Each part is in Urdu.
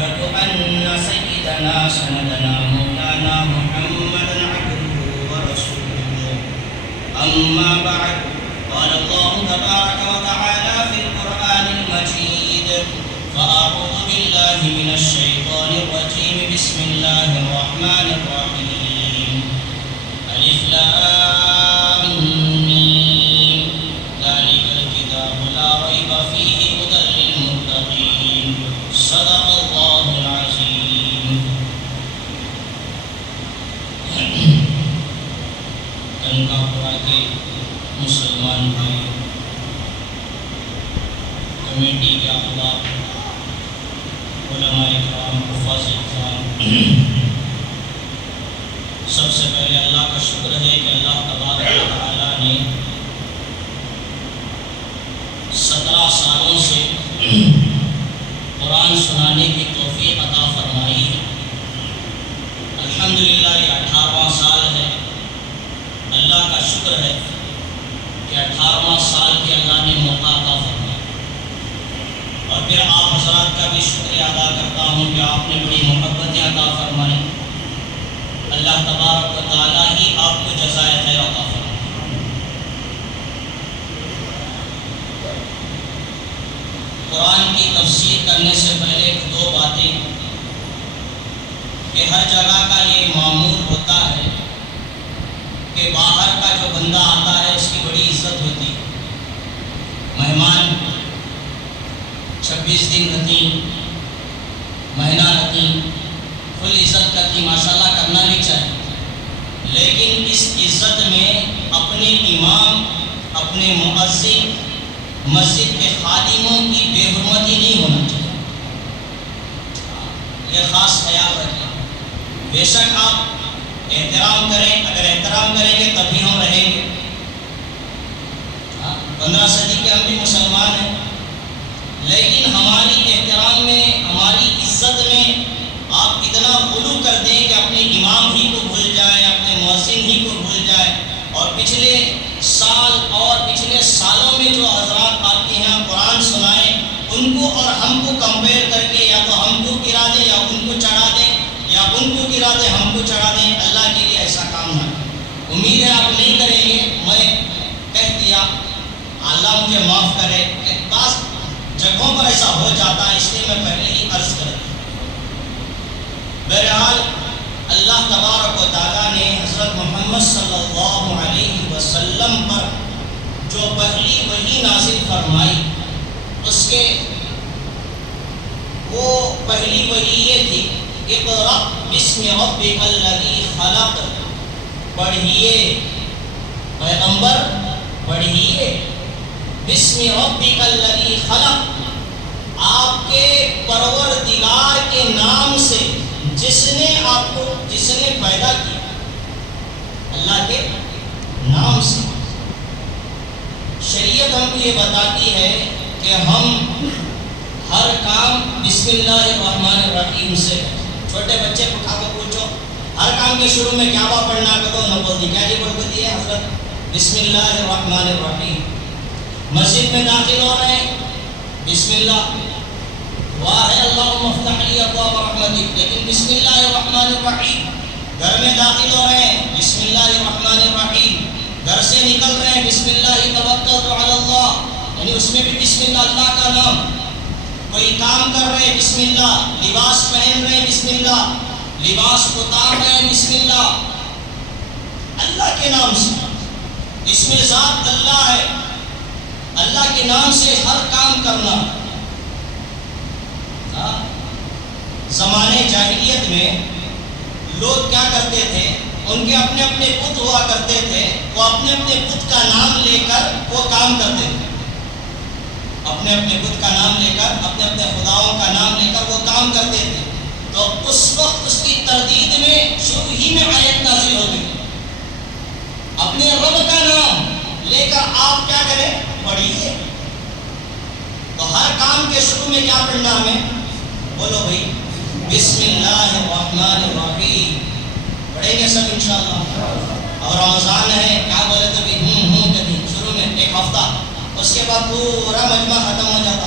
وأشهد أن سيدنا سندنا مولانا محمدا عبده ورسوله. أما بعد، قال الله تبارك وتعالى في القرآن المجيد: فأعوذ بالله من الشيطان الرجيم. بسم الله الرحمن الرحيم. ألف لام ميم. ذلك الكتاب لا ريب فيه هدى للمتقين. صدق الله العظيم. کنکاپورا کے مسلمان بھائی، کمیٹی کے اعضاء، علماء کرام، حفاظ کرام، سب سے پہلے اللہ کا شکر ہے کہ اللہ تبارک و تعالیٰ نے 17 سالوں سے قرآن سنانے کی توفیق عطا فرمائی ہے۔ الحمدللہ یہ 18واں سال ہے۔ اللہ کا شکر ہے کہ 18واں سال کے اللہ نے موقع عطا فرمایا، اور پھر آپ حضرات کا بھی شکریہ ادا کرتا ہوں کہ آپ نے بڑی محبتیں عطا فرمائی۔ اللہ تبارک و تعالیٰ ہی آپ کو جزائے خیر عطا فرمائے۔ قرآن کی تفسیر کرنے سے پہلے 2 باتیں کہ ہر جگہ کا یہ معمول ہوتا ہے کہ باہر کا جو بندہ آتا ہے اس کی بڑی عزت ہوتی ہے۔ مہمان 26 دن رہتی، مہینہ رہتی، فل عزت کرتی، ماشاءاللہ کرنا بھی چاہیے، لیکن اس عزت میں اپنے امام، اپنے مؤذن، مسجد کے خادموں کی بے حرمتی نہیں ہونا چاہیے۔ یہ خاص خیال رکھیں۔ بے شک آپ احترام کریں، اگر احترام کریں گے تبھی ہم رہیں گے۔ 15 صدی کے ہم بھی مسلمان ہیں، لیکن ہماری احترام میں، ہماری عزت میں آپ اتنا غلو کر دیں کہ اپنے امام ہی کو بھول جائیں، اپنے مؤذن ہی کو بھول جائیں، اور پچھلے سال اور پچھلے سالوں میں جو حضرات آپ کے یہاں قرآن سنائیں ان کو اور ہم کو کمپیئر کر کے یا تو ہم کو گرا دیں یا ان کو چڑھا دیں، یا ان کو گرا دیں ہم کو چڑھا دیں۔ اللہ کے لیے ایسا کام نہ کریں۔ امید ہے آپ نہیں کریں گے۔ میں کہہ دیا، اللہ مجھے معاف کرے، بعض جگہوں پر ایسا ہو جاتا ہے، اس لیے میں پہلے ہی عرض کر دوں۔ بہرحال اللہ تبارک و تعالیٰ نے حضرت محمد صلی اللہ علیہ وسلم پر جو پہلی وحی نازل فرمائی، اس کے وہ پہلی وحی یہ تھی: اقرأ بسم ربک الذی خلق۔ پڑھیے پیغمبر، پڑھیے بسم ربک الذی خلق، آپ کے پروردگار کے نام سے جس نے پیدا کیا، اللہ کے نام سے۔ شریعت ہم کو یہ بتاتی ہے کہ ہم ہر کام بسم اللہ الرحمن الرحیم سے کریں۔ چھوٹے بچے کو کھا کے پوچھو ہر کام کے شروع میں کیا با پڑھنا کرو، نہ بولتی کیا جی پڑھ کو دی ہے حضرت بسم اللہ الرحمن الرحیم۔ مسجد میں داخل ہو رہے ہیں، بسم اللہ، دعا ہے اللہم افتح لی ابواب رحمتک، لیکن بسم اللہ الرحمن الرحیم۔ گھر میں داخل ہو رہے ہیں، بسم اللہ الرحمن الرحیم۔ گھر سے نکل رہے ہیں، بسم اللہ توکلت علی اللہ، یعنی اس میں بھی بسم اللہ، اللہ کا نام۔ کوئی کام کر رہے ہیں، بسم اللہ۔ لباس پہن رہے ہیں، بسم اللہ۔ لباس اتار رہے ہیں، بسم اللہ۔ اللہ کے نام سے، اس میں ذات اللہ ہے، اللہ کے نام سے ہر کام کرنا۔ زمانے جاہلیت میں لوگ کیا کرتے تھے، ان کے اپنے اپنے بت ہوا کرتے تھے، وہ اپنے اپنے بت کا نام لے کر وہ کام کرتے تھے، اپنے اپنے بت کا نام لے کر، اپنے اپنے خداؤں کا نام لے کر وہ کام کرتے تھے۔ تو اس وقت اس کی تردید میں شروع ہی میں آیت نازل ہو گئی، اپنے رب کا نام لے کر آپ کیا کریں، پڑھیے۔ تو ہر کام کے شروع میں کیا پڑھنا ہمیں، بولو بھائی بسم اللہ الرحمن الرحیم۔ پڑھیں گے سب انشاءاللہ۔ اور رمضان ہے، کیا بولے تو بھی کبھی شروع میں ایک ہفتہ، اس کے بعد پورا مجمع ختم ہو جاتا،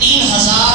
3000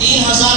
3000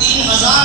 3000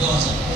2000।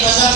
1000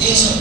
300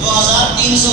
2300।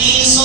300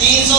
300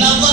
90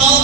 9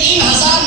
3000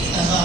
3000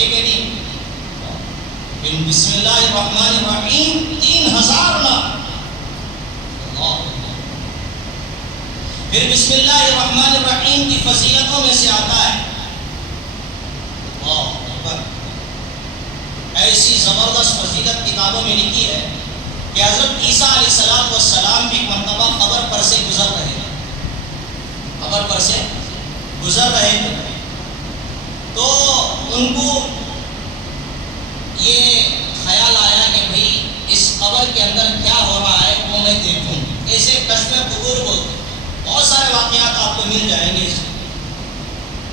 ٹھیک ہے نہیں؟ بسم اللہ الرحمن الرحیم 3000 لاکھ. پھر بسم اللہ الرحمن الرحیم کی فضیلتوں میں سے آتا ہے ایسی زبردست فضیلت کتابوں میں لکھی ہے کہ حضرت عیسیٰ علیہ السلام ایک مرتبہ قبر پر سے گزر رہے تھے. قبر پر سے گزر رہے تھے تو ان کو یہ خیال آیا کہ بھئی اس قبر کے اندر کیا ہو رہا ہے وہ میں دیکھوں. ایسے کشف قبور بولتے بہت سارے واقعات آپ کو مل جائیں گے.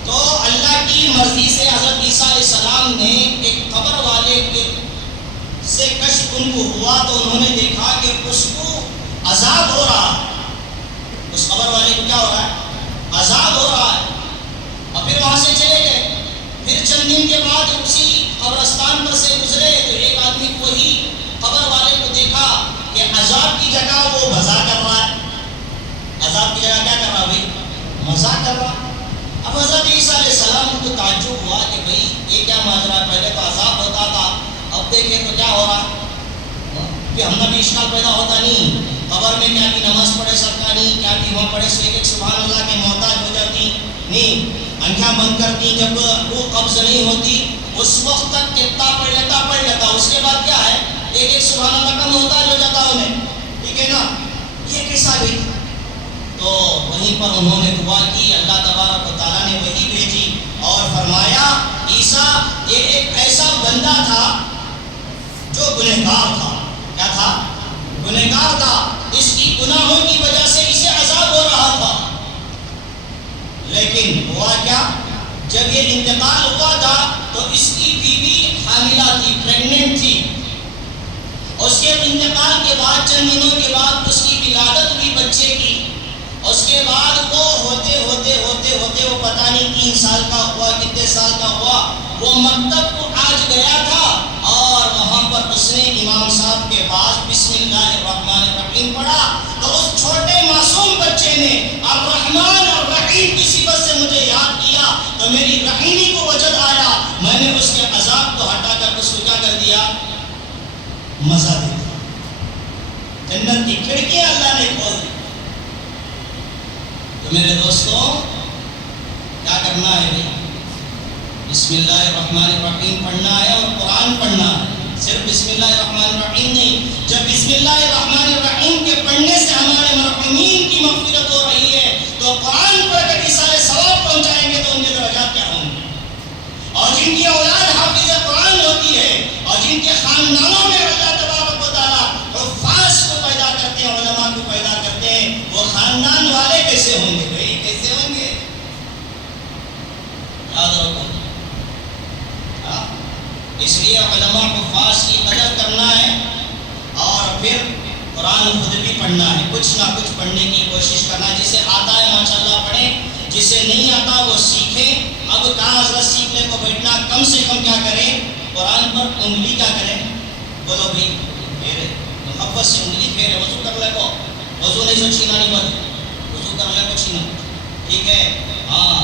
تو اللہ کی مرضی سے حضرت عیسیٰ علیہ السلام نے ایک قبر والے کے سے کشف ان کو ہوا تو انہوں نے دیکھا کہ اس کو عذاب ہو رہا ہے. اس قبر والے کو کیا ہو رہا ہے؟ عذاب ہو رہا ہے. اور پھر وہاں سے چلے گئے. پھر چند دن کے بعد اسی قبرستان پر سے گزرے تو ایک آدمی وہی قبر والے کو دیکھا کہ عذاب کی جگہ وہ مزہ کر رہا ہے. عذاب کی جگہ کیا کر رہا بھائی؟ مزہ کر رہا. اب حضرت عیسیٰ علیہ السلام کو تعجب ہوا کہ بھئی یہ کیا ماجرا ہے؟ پہلے تو عذاب ہوتا تھا اب دیکھیں تو کیا ہو رہا کہ ہم نے بھی اشکال پیدا ہوتا نہیں. قبر میں کیا بھی نماز پڑھے سکتا نہیں, کیا بھی وہاں پڑھے ایک سبحان اللہ کے محتاج ہو جاتی نہیں, آنکھیں بند کرتی جب وہ قبض نہیں ہوتی اس وقت تک کتنا پڑھ لیتا اس کے بعد کیا ہے ایک سبحان اللہ کا محتاج ہو جاتا انہیں. ٹھیک ہے نا, یہ کیسا بھی. تو وہیں پر انہوں نے دعا کی, اللہ تبارک و تعالیٰ نے وحی بھیجی اور فرمایا عیسیٰ یہ ایک ایسا بندہ تھا جو گنہگار تھا. کیا تھا؟ گنہگار تھا. اس کی گناہوں کی وجہ سے اسے عذاب ہو رہا تھا. لیکن ہوا کیا, جب یہ انتقال ہوا تھا تو اس کی بیوی حاملہ تھی, پریگننٹ تھی. اس کے انتقال کے بعد چند دنوں کے بعد اس کی ولادت ہوئی بچے کی. اس کے بعد وہ ہوتے وہ پتہ نہیں 3 سال کا ہوا, کتنے سال کا ہوا, وہ مکتب کو آج گیا تھا اور وہاں پر اس نے امام صاحب کے پاس بسم اللہ الرحمن الرحیم پڑھا. تو اس چھوٹے معصوم بچے نے الرحمن اور رحیم کی صفت سے مجھے یاد کیا تو میری رحیمی کو وجد آیا. میں نے اس کے عذاب کو ہٹا کر اس کو کیا کر دیا؟ مزہ دے دیا. جنت کی کھڑکیاں اللہ نے کھول دی. تو میرے دوستوں کیا کرنا ہے بھائی؟ بسم اللہ الرحمن الرحیم پڑھنا ہے اور قرآن پڑھنا ہے. صرف بسم اللہ الرحمن الرحیم نہیں, جب بسم اللہ الرحمن الرحیم کے پڑھنے سے ہمارے مرحومین کی مغفرت ہو رہی ہے تو قرآن پڑھ کر ایسا ثواب پہنچائیں گے تو ان کے درجات کیا ہوں گے. اور جن کی اولاد حافظ قرآن ہوتی ہے اور جن کے خاندانوں میں اللہ تبارک و تعالیٰ حفاظ کو پیدا کرتے ہیں, علماء کو پیدا کرتے ہیں, وہ خاندان والے کیسے ہوں گے بھائی؟ کیسے ہوں گے؟ یاد رکھو. اس لیے علماء حفاظ کی قدر کرنا ہے اور پھر قرآن خود بھی پڑھنا ہے. کچھ نہ کچھ پڑھنے کی کوشش کرنا ہے. جسے آتا ہے ماشاءاللہ پڑھے, جسے نہیں آتا وہ سیکھے. اب کہاں حضرت سیکھنے کو بیٹھنا, کم سے کم کیا کریں؟ قرآن پر انگلی کیا کریں؟ بولو بھائی پھیرے, محبت سے انگلی پھیرے. وضو کر لے کو, وضو نہیں سو چھینا نہیں مت, وضو کر لے کو چھینا. ٹھیک ہے ہاں,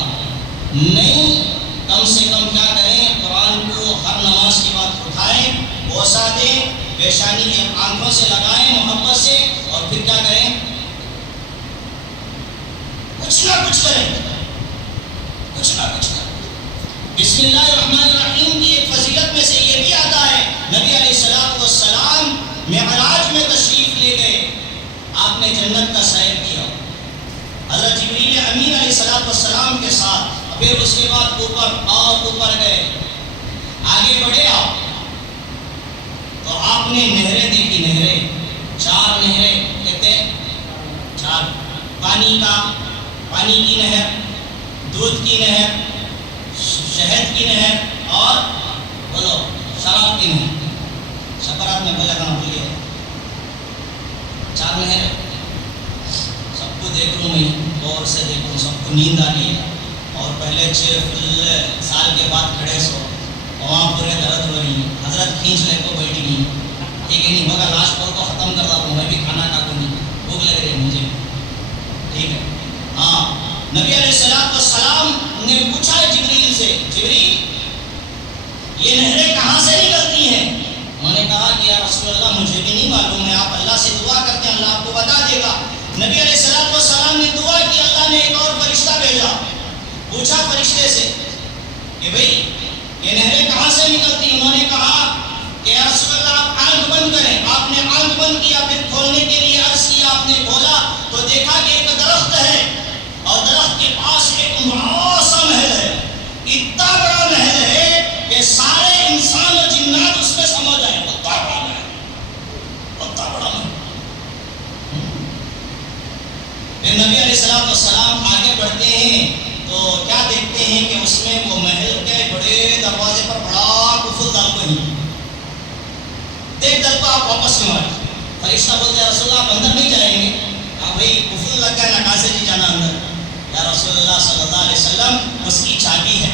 نہیں کم سے کم کیا کریں؟ قرآن کو ہر نماز کے بعد اٹھائیں, بوسہ دیں, پیشانی کے آنکھوں سے لگائیں محبت سے, اور پھر کیا کریں؟ کچھ نہ کچھ کریں, کچھ نہ کچھ کریں. بسم اللہ الرحمن الرحیم کی ایک فضیلت میں سے یہ بھی آتا ہے, نبی علیہ السلام معراج میں تشریف لے گئے, آپ نے جنت کا سیر کیا حضرت جبریل امین علیہ السلام کے ساتھ. پھر اس کے بعد اوپر گئے, آگے بڑھے آپ تو آپ نے نہریں دیکھی. نہریں 4 نہریں کہتے ہیں 4, پانی کی نہر, دودھ کی نہر, شہد کی نہر اور بولو شراب کی نہر. شکر آپ نے بولا کہاں بولیے 4 نہریں. سب کو دیکھ لوں میں, غور سے دیکھوں, سب کو نیند آ رہی ہے اور پہلے 6 سال کے بعد کھڑے سو وہاں پورے درد ہو رہی. حضرت کھینچ لے کو بیٹھی نہیں. ٹھیک ہے نہیں, مگر لاسٹ کال کو ختم کرتا ہوں, میں بھی کھانا کھاتا نہیں, بھوک لگ رہی ہے مجھے. ٹھیک ہے ہاں, نبی علیہ السلام نے پوچھا ہے جبریل سے, جبریل رسول اللہ مجھے بھی نہیں معلوم ہے، آپ اللہ سے دعا کرتے ہیں، اللہ آپ کو بتا دے گا۔ نبی علیہ السلام نے دعا کی، اللہ نے ایک اور فرشتہ بھیجا، پوچھا فرشتے سے کہ بھئی یہ نہریں کہاں سے نکلتی؟ انہوں نے کہا کہ یا رسول اللہ آپ آنکھ بند کریں۔ آپ نے آنکھ بند کیا، پھر کھولنے کے لیے عرض کیا، آپ نے کھولا تو دیکھا کہ ایک درخت ہے اور درخت کے پاس ایک بڑا سا محل ہے، اتنا بڑا محل ہے کہ سارے انسان اور جنات اس میں سما جائیں، اتنا بڑا محل، اتنا بڑا محل۔ پھر نبی علیہ السلام آگے بڑھتے ہیں تو کیا دیکھتے ہیں کہ اس میں وہ محل کے بڑے دروازے پر بڑا قفل دل کو ہی دیکھ دل کو آپ واپس میں مارے۔ فرشتہ بولتے ہیں رسول اللہ آپ اندر نہیں جائیں گے؟ کہا بھئی قفل لگ گیا نا، کہاں سے نہیں جانا اندر؟ یا رسول اللہ صلی اللہ علیہ وسلم اس کی چابی ہے۔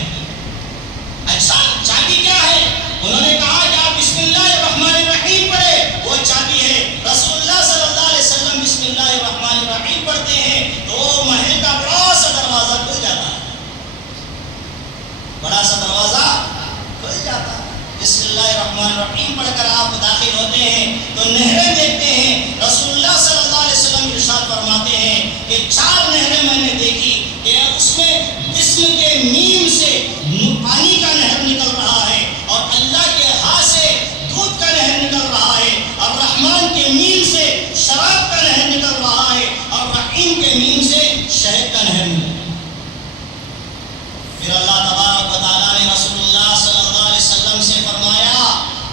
اچھا چابی کیا ہے؟ انہوں نے کہا کہ آپ بسم اللہ الرحمن الرحیم پڑھے، وہ چابی ہے۔ رسول اللہ صلی اللہ علیہ وسلم بسم اللہ الرحمن الرحیم پڑھتے ہیں تو محل کا بڑا سا دروازہ کھل جاتا ہے، بڑا سا دروازہ کھل جاتا ہے۔ بسم اللہ الرحمن الرحیم پڑھ کر آپ داخل ہوتے ہیں تو نہریں دیکھتے ہیں۔ رسول اللہ صلی اللہ علیہ وسلم ارشاد فرماتے ہیں کہ 4 نہریں میں نے دیکھی کہ اس میں جسم کے میم سے پانی کا نہر نکل رہا ہے، اور اللہ کے ہاں سے دودھ کا نہر نکل رہا ہے، اور رحمان کے میم سے شراب کا نہر نکل رہا ہے، اور رحیم کے میم سے شہد کا نہر نکل رہا ہے۔ پھر اللہ تبارک و تعالیٰ نے رسول اللہ صلی اللہ علیہ وسلم سے فرمایا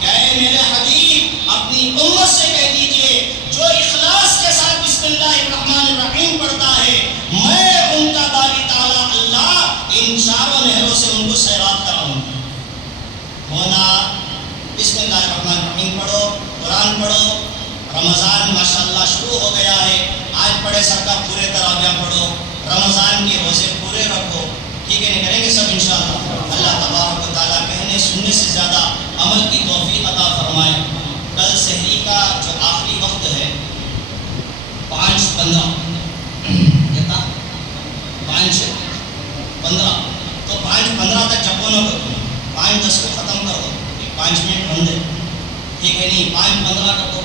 کہ اے میرے حبیب اپنی امت سے کہہ دیجئے جو اخلاص کے ساتھ بسم اللہ الرحمن الرحیم پڑھتا ہے، میں ان کا باری تعالیٰ اللہ ان 4 نہروں سے ان کو سیراب کراؤں گا۔ ہونا بسم اللہ الرحمن الرحیم پڑھو، قرآن پڑھو، رمضان ماشاءاللہ شروع ہو گیا ہے، آج پڑھے سب کا پورے تراویح پڑھو، رمضان کے روزے پورے رکھو، ٹھیک ہے؟ نہیں کریں گے سب انشاءاللہ؟ اللہ تبارک و تعالیٰ کہنے سننے سے زیادہ عمل کی توفیق عطا فرمائے۔ کل سحری کا جو آخری وقت ہے 5:15 کہتا 5:15 تو 5:15 تک جپو نہ کرو، 5:10 کو ختم کر دو، 5 منٹ بندے، ٹھیک ہے؟ نہیں 5:15 کا تو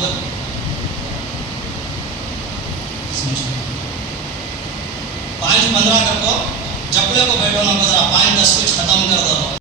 5:15 کر دو، جپلے کو بیٹھو نہ گزرا، 5:10 کچھ ختم کر دو۔